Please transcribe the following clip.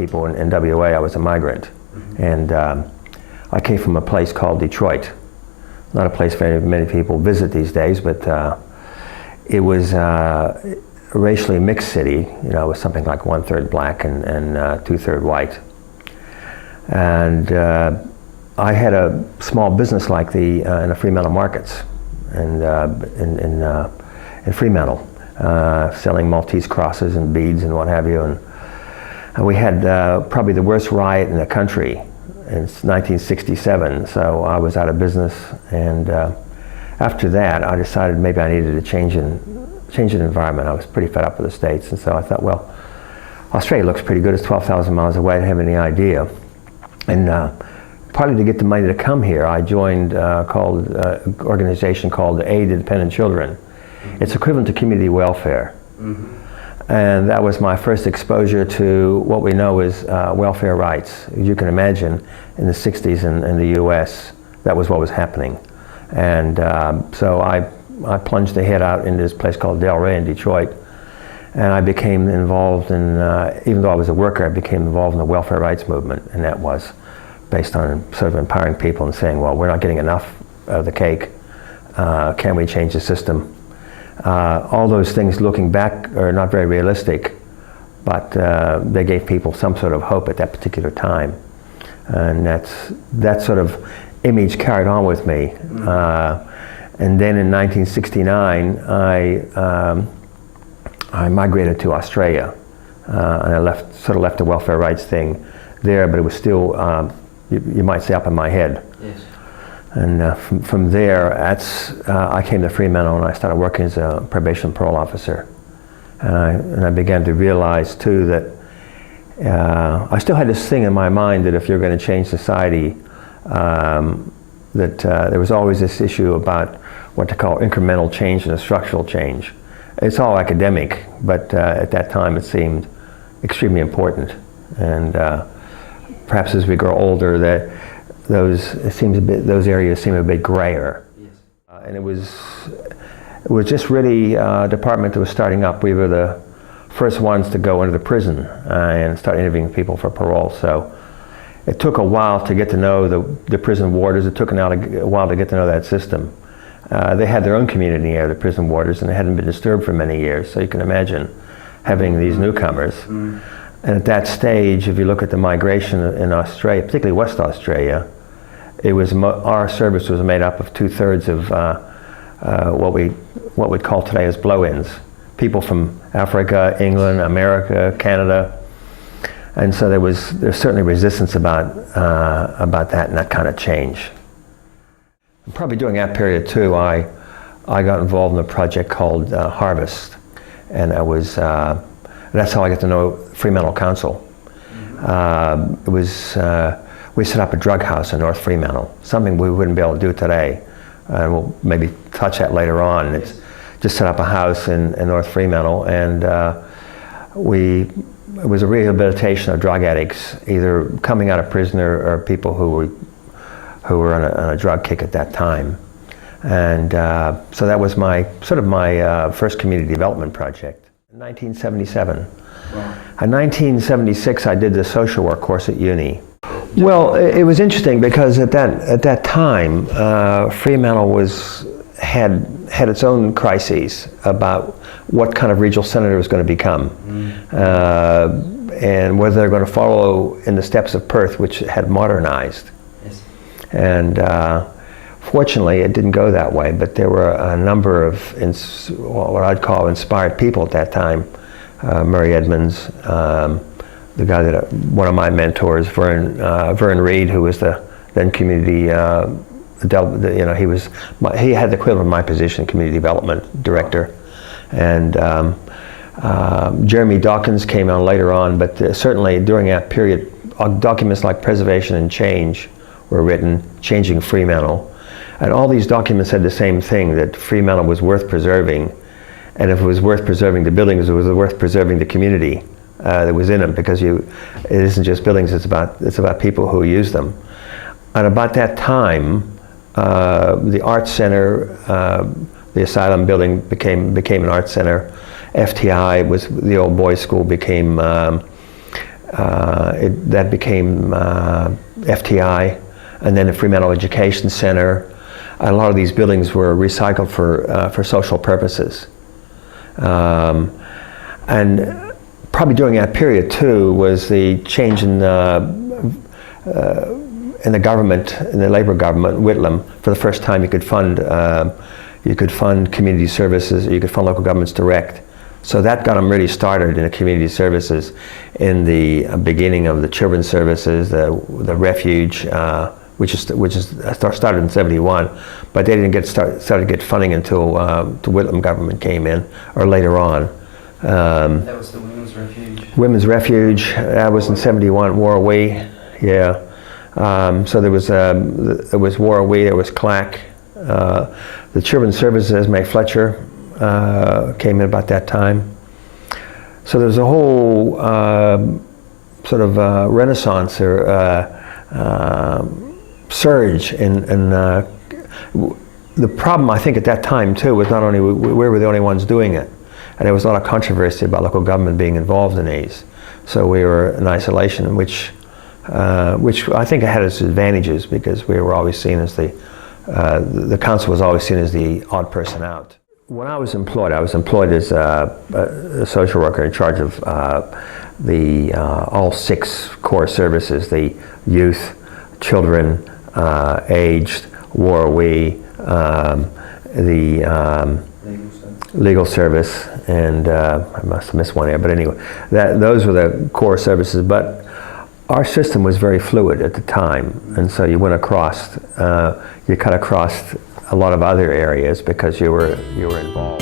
people in WA, I was a migrant. And I came from a place called Detroit. Not a place very many people visit these days, but it was a racially mixed city. You know, it was something like 1/3 black and 2/3 white. And I had a small business like in the Fremantle markets, and in Fremantle, selling Maltese crosses and beads and what have you. And we had probably the worst riot in the country in 1967, so I was out of business. And after that, I decided maybe I needed to change an environment. I was pretty fed up with the States, and so I thought, well, Australia looks pretty good. It's 12,000 miles away. I didn't have any idea. And partly to get the money to come here, I joined an organization called Aid Independent Children. It's equivalent to community welfare. And that was my first exposure to what we know as welfare rights. As you can imagine, in the 60s in the US, that was what was happening. And so I plunged ahead out into this place called Delray in Detroit, and I became involved in, even though I was a worker, I became involved in the welfare rights movement, and that was based on sort of empowering people and saying, well, we're not getting enough of the cake. Can we change the system? All those things looking back are not very realistic, but they gave people some sort of hope at that particular time. And that sort of image carried on with me. And then in 1969, I migrated to Australia, and I sort of left the welfare rights thing there, but it was still, you might say, up in my head. Yes. And from there, I came to Fremantle and I started working as a probation and parole officer. And I began to realize too that I still had this thing in my mind that if you're going to change society, that there was always this issue about what to call incremental change and a structural change. It's all academic, but at that time it seemed extremely important. And perhaps as we grow older, those areas seem a bit grayer. Yes. And it was just really a department that was starting up. We were the first ones to go into the prison and start interviewing people for parole. So it took a while to get to know the prison warders. It took a while to get to know that system. They had their own community there, the prison warders, and they hadn't been disturbed for many years. So you can imagine having these newcomers. And at that stage, if you look at the migration in Australia, particularly West Australia, it was our service was made up of 2/3 of what we'd call today as blow-ins, people from Africa, England, America, Canada, and so there's certainly resistance about that and that kind of change. And probably during that period too, I got involved in a project called Harvest, and that's how I got to know Fremantle Council. It was. We set up a drug house in North Fremantle, something we wouldn't be able to do today. And we'll maybe touch that later on. It's just set up a house in North Fremantle, and it was a rehabilitation of drug addicts, either coming out of prison or people who were on a drug kick at that time. And so that was my first community development project in 1977. Wow. In 1976, I did the social work course at uni. Well, it was interesting because at that time, Fremantle had its own crises about what kind of regional senator was going to become, and whether they're going to follow in the steps of Perth, which had modernized. Yes. And fortunately, it didn't go that way. But there were a number of what I'd call inspired people at that time. Murray Edmonds. The guy one of my mentors, Vern Reed, who was the then community, he had the equivalent of my position, community development director, and Jeremy Dawkins came on later on. But certainly during that period, documents like Preservation and Change were written, changing Fremantle, and all these documents said the same thing: that Fremantle was worth preserving, and if it was worth preserving the buildings, it was worth preserving the community that was in them, because it isn't just buildings, it's about people who use them. And about that time, the Arts Center, the Asylum building became an Arts Center. FTI was the old boys' school became That became FTI, and then the Fremantle Education Center. A lot of these buildings were recycled for social purposes. And probably during that period too was the change in the government, in the Labour government, Whitlam. For the first time, you could fund community services, you could fund local governments direct. So that got them really started in the community services in the beginning of the children's services, the refuge, which started in '71, but they didn't started to get funding until the Whitlam government came in, or later on. That was the Women's Refuge. Women's Refuge, that was in '71, Warrawee, yeah. So there was Warrawee, there was Clack. The Children's Services, May Fletcher, came in about that time. So there's a whole sort of renaissance or surge in the problem, I think, at that time too was not only we were the only ones doing it, and there was a lot of controversy about local government being involved in these. So we were in isolation, which I think had its advantages, because we were always seen as the council was always seen as the odd person out. When I was employed as a social worker in charge of all 6 core services: the youth, children, aged, Warrawee, the legal service, and I must have missed one there, but anyway, those were the core services. But our system was very fluid at the time, and so you went across, you cut across a lot of other areas because you were involved.